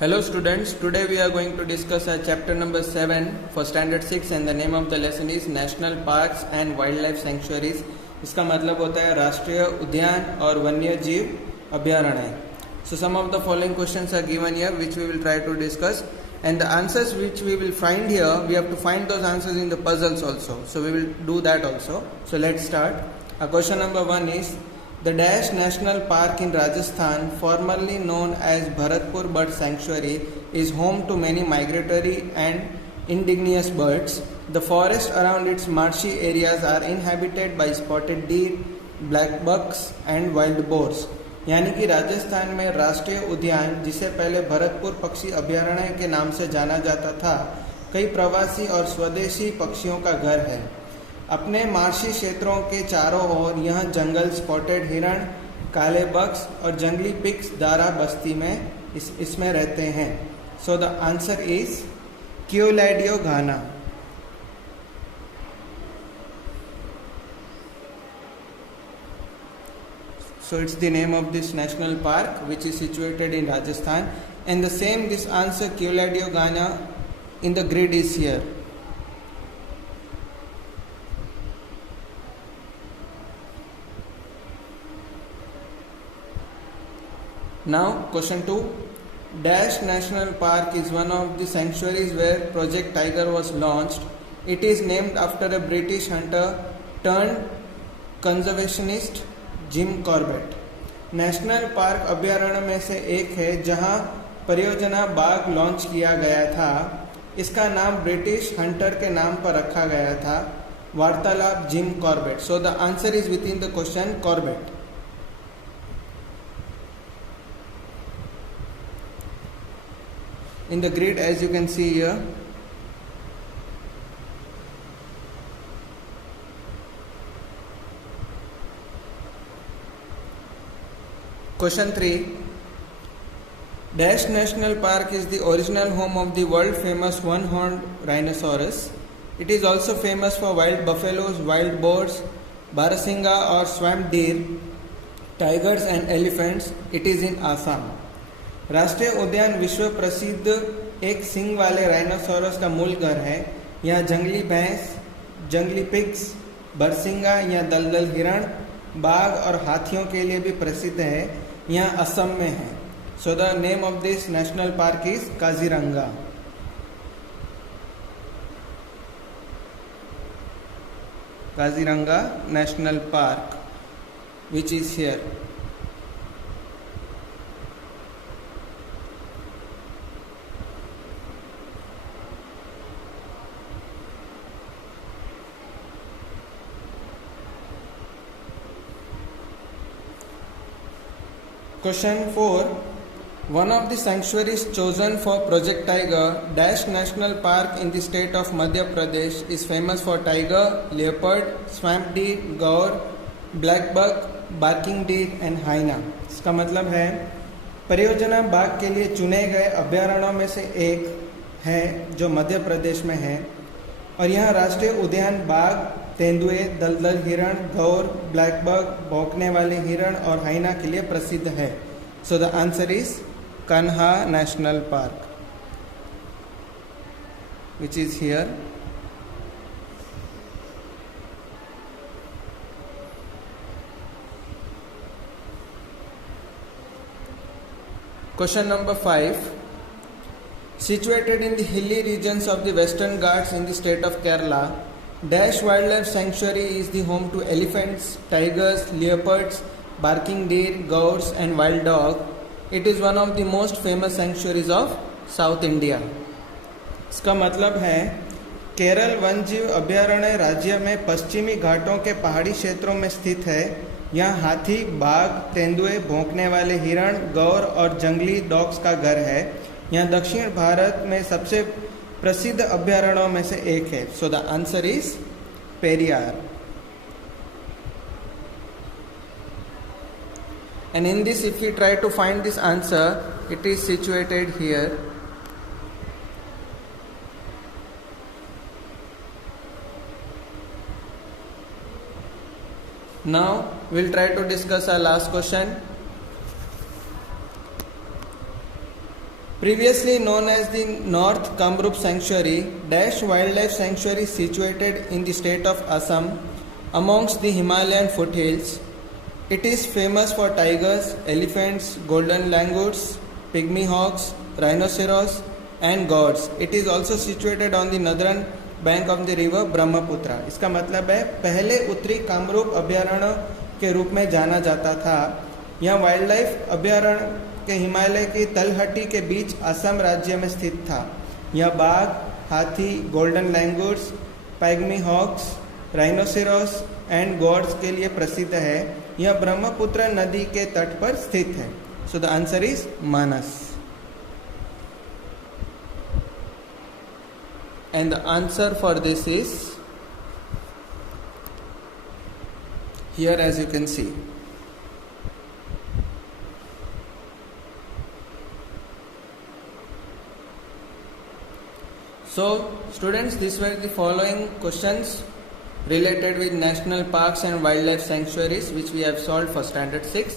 Hello students, today we are going to discuss our chapter number 7 for standard 6 and the name of the lesson is National Parks and Wildlife Sanctuaries. इसका मतलब होता है राष्ट्रीय उद्यान और वन्य जीव अभयारण्य. So some of the following questions are given here which we will try to discuss, and the answers which we will find here, we have to find those answers in the puzzles also. So we will do that also. So let's start. Question number 1 is, the Dash National Park in Rajasthan, formerly known as Bharatpur Bird Sanctuary, is home to many migratory and indigenous birds. The forest around its marshy areas are inhabited by spotted deer, black bucks and wild boars. यानी कि राजस्थान में राष्ट्रीय उद्यान, जिसे पहले भरतपुर पक्षी अभयारण्य के नाम से जाना जाता था, कई प्रवासी और स्वदेशी पक्षियों का घर है. अपने मार्शी क्षेत्रों के चारों ओर यह जंगल स्पॉटेड हिरण, काले बक्स और जंगली पिग्स दारा बस्ती में इसमें रहते हैं. सो द आंसर इज क्यूलैडियो Ghana. So it's the name of this national park which is situated in Rajasthan, and the same this answer Keoladeo Ghana in the grid is here. Now question 2. Dash National Park is one of the sanctuaries where Project Tiger was launched. It is named after a British hunter turned conservationist Jim Corbett. National park अभयारण्य में से एक है जहां परियोजना बाघ launch किया गया था. इसका नाम ब्रिटिश हंटर के नाम पर रखा गया था. वार्तालाप Jim Corbett. So the answer is with in the question Corbett. In the grid, as you can see here, question 3. Dash National Park is the original home of the world famous one-horned rhinoceros. It is also famous for wild buffaloes, wild boars, barasingha or swamp deer, tigers and elephants. It is in Assam. राष्ट्रीय उद्यान विश्व प्रसिद्ध एक सींग वाले rhinoceros का मूल घर है. यहाँ जंगली भैंस, जंगली पिग्स, बरसिंगा या दलदल हिरण, बाघ और हाथियों के लिए भी प्रसिद्ध है. यहाँ असम में है. So the name of this national park is Kaziranga. Kaziranga national park which is here. Question 4. One of the sanctuaries chosen for Project Tiger, Dash National Park in the state of Madhya Pradesh, is famous for tiger, leopard, swamp deer, gaur, black buck, barking deer and hyena. इसका मतलब है परियोजना बाघ के लिए चुने गए अभयारण्यों में से एक है जो मध्य प्रदेश में है, और यहाँ राष्ट्रीय उद्यान बाघ, तेंदुए, दलदल हिरण, गौर, ब्लैक बग, भौंकने वाले हिरण और हाइना के लिए प्रसिद्ध है. So the answer is Kanha national park which is here. Question number 5. Situated in the hilly regions of the Western Ghats in the state of Kerala, Dash Wildlife Sanctuary is the home to elephants, tigers, leopards, barking deer, gaurs and wild dog. It is one of the most famous sanctuaries of South India. इसका मतलब है केरल वन्यजीव अभयारण्य राज्य में पश्चिमी घाटों के पहाड़ी क्षेत्रों में स्थित है. यहाँ हाथी, बाघ, तेंदुए, भौंकने वाले हिरण, गौर और जंगली डॉग्स का घर है. यहाँ दक्षिण भारत में सबसे प्रसिद्ध अभयारण्यों में से एक है. So the answer is Periyar. And in this if you try to find this answer, it is situated here. Now we'll try to discuss our last question. Previously known as the North Kamrup Sanctuary, Dash Wildlife Sanctuary situated in the state of Assam amongst the Himalayan foothills. It is famous for tigers, elephants, golden langurs, pygmy hogs, rhinoceros and goats. It is also situated on the northern bank of the river Brahmaputra. इसका मतलब है पहले उत्तरी कामरूप अभयारण्य के रूप में जाना जाता था. यह वाइल्ड लाइफ अभयारण्य के हिमालय की तलहटी के बीच असम राज्य में स्थित था. यह बाघ, हाथी, golden langurs, pygmy hogs, rhinoceros and gods के लिए प्रसिद्ध है. यह ब्रह्मपुत्र नदी के तट पर स्थित है. So the answer is Manas. And the answer for this is here, as you can see. So students, these were the following questions related with national parks and wildlife sanctuaries which we have solved for standard 6.